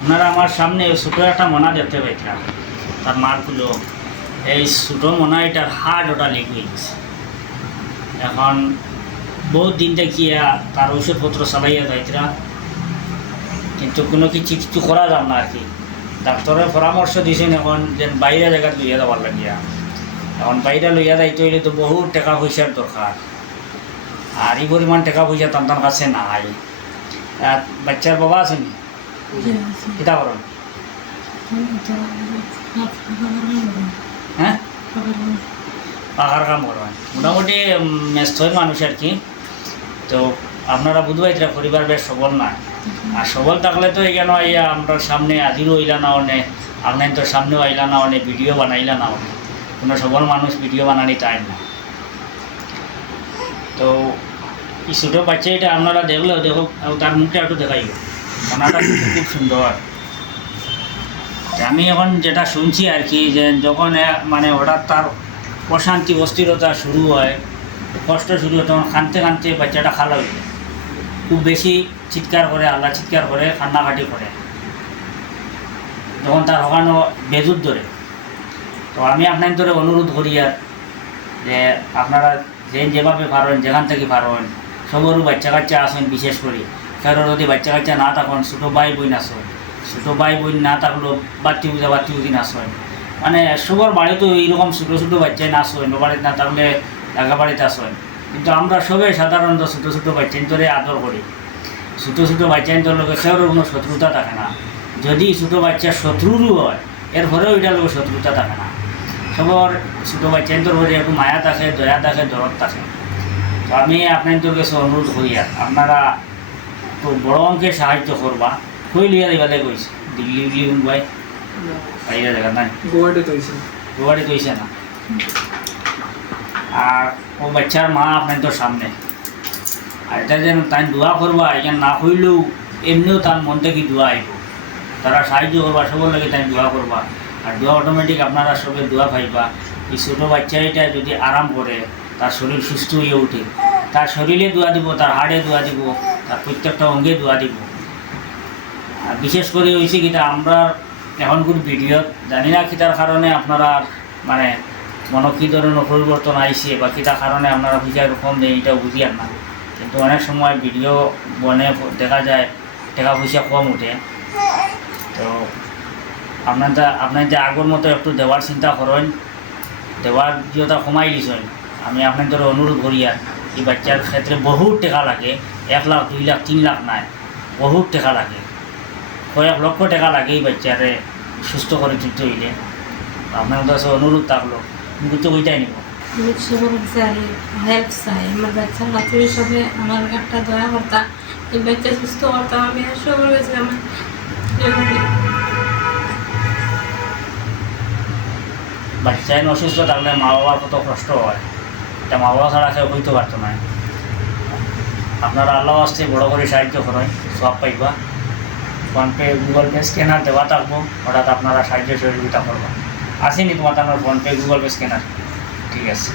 আপনারা আমার সামনে ছোটো একটা মনা দেখতে পাইছিলাম, তার মারগুলো এই ছোটো মনা এটার হাড় ওটা লেগে গেছে। এখন বহুত দিন দেখিয়া তার ওষুধপত্র চালাইয়া যাইতরা, কিন্তু কোনো কিছু করা যাম না আর কি। ডাক্তারের পরামর্শ দিয়েছেন এখন যে বাইরে জায়গা লইয়া যাবার লাগিয়া। এখন বাইরে লইয়া যাইতে হইলে তো বহুত টাকা পয়সার দরকার, আর এই পরিমাণ টাকা পয়সা তার কাছে নাই। আর বাচ্চার বাবা আছেনি কিতা করেন? হ্যাঁ, পাখার কাম করেন, মোটামুটি মেস্থই মানুষ আর কি। তো আপনারা বুধবাইতরা পরিবার বেশ সবল না, আর সবল থাকলে তো এখানে আইয়া আমরা সামনে আজিরও আইলা না অনেক, আপনার তো সামনেও আইলা না অনেক, ভিডিও বানাইলা না অনেক। কোনো সবল মানুষ ভিডিও বানানি টাইম না। তো এই ছোটো বাচ্চা এটা আপনারা দেখলেও দেখো, তার মুখটা একটু দেখাইব, ওনাটা খুব সুন্দর। আমি এখন যেটা শুনছি আর কি, যে যখন মানে হঠাৎ তার অশান্তি অস্থিরতা শুরু হয়, কষ্ট শুরু হয়, তখন কাঁদতে কাঁদতে বাচ্চাটা খালা হয়ে যায়, খুব বেশি চিৎকার করে, আল্লাহ চিৎকার করে, কান্নাকাটি করে, যখন তার ওখানে বেজুত ধরে। তো আমি আপনার ধরে অনুরোধ করি আর যে আপনারা যেভাবে পারেন, যেখান থেকে পারেন, সবরও বাচ্চা কাচ্চা আসেন, বিশেষ করে কারোর যদি বাচ্চা কাচ্চা না থাকেন, ছোটো ভাই বোন আসেন, ছোটো ভাই বোন না থাকলেও বাচ্চা বুঝি নাচেন, মানে সবার বাড়িতে এইরকম ছোটো ছোটো বাচ্চাই নাচেন, বাড়িতে না থাকলে একা বাড়িতে আসেন। কিন্তু আমরা সবাই সাধারণত ছোটো ছোটো বাচ্চাইন ধরে আদর করি। ছোটো ছোটো বাচ্চাইন তোর লোকের সেওর কোনো শত্রুতা থাকে না। যদি ছোটো বাচ্চা শত্রুরও হয়, এরপরেও এটার লোকের শত্রুতা থাকে না। সবার ছোটো বাচ্চাইন তোর ঘরে একটু মায়া থাকে, দয়া থাকে, দরদ থাকে। তো আমি আপনাদের কাছে অনুরোধ করি, আর আপনারা তো বড় অঙ্কে সাহায্য করবা। কই লিয়া দিবালে কইছে দিল্লি উল্লি মুম্বাই বাইরে জায়গা নাই, গুয়াহাটি তৈছে না। আর ও বাচ্চার মা আপনাদের সামনে, আর এটা যেন তাই দোয়া করবা, এখানে না হইলেও এমনিও তার মন থেকে দোয়া আইব। তারা সাহায্য করবা, সবার লাগে তাই দোয়া করবা, আর দোয়া অটোমেটিক আপনারা সবে দোয়া পাইবা। এই ছোটো বাচ্চাটা যদি আরাম করে, তার শরীর সুস্থ হয়ে ওঠে, তার শরীরে দোয়া দিব, তার হাড়ে দোয়া দিব, তার প্রত্যেকটা অঙ্গে দোয়া দিব। আর বিশেষ করে হয়েছে কিটা, আমরা এখন কোনো ভিডিও জানি না কিটার কারণে আপনারা মানে মনে কী ধরনের পরিবর্তন আইছে, বা কিটার কারণে আপনারা পয়সা এরকম নেই, এটাও বুঝি আর না। কিন্তু অনেক সময় ভিডিও বনে দেখা যায় টাকা পয়সা কম উঠে। তো আপনার যে আগের মতো একটু দেওয়ার চিন্তা করেন, দেওয়ার যেটা কমাই দিছেন। আমি আপনাদের অনুরোধ করি, আর এই বাচ্চার ক্ষেত্রে বহুত টাকা লাগে, 1 লাখ 2 লাখ 3 লাখ নাই, বহুত টাকা লাগে, কয়েক লক্ষ টাকা লাগে এই বাচ্চারে সুস্থ করে তুলতে হইলে। আপনার কাছে অনুরোধ থাকলো, কিন্তু তো ওইটাই নিব। হেল্প চাই আমার বাচ্চার হাতে হিসাবে, আমার একটা দয়া করতাম, এই বাচ্চা সুস্থ করতাম। আমি সবার কাছে আমার বাচ্চায় অসুস্থ থাকলে মা বাবার কত কষ্ট হয়, এটা মা বাবা ছাড়া কেউ হইতে পারতো না। আপনারা আল্লাহ আসতে বড় করে সাহায্য করেন, সব পাইবা। ফোনপে, গুগল পে স্ক্যানার দেওয়া থাকবো, হঠাৎ আপনারা সাহায্য সহযোগিতা করবা। আসেনি তোমার ফোনপে, গুগল পে স্ক্যানার? ঠিক আছে।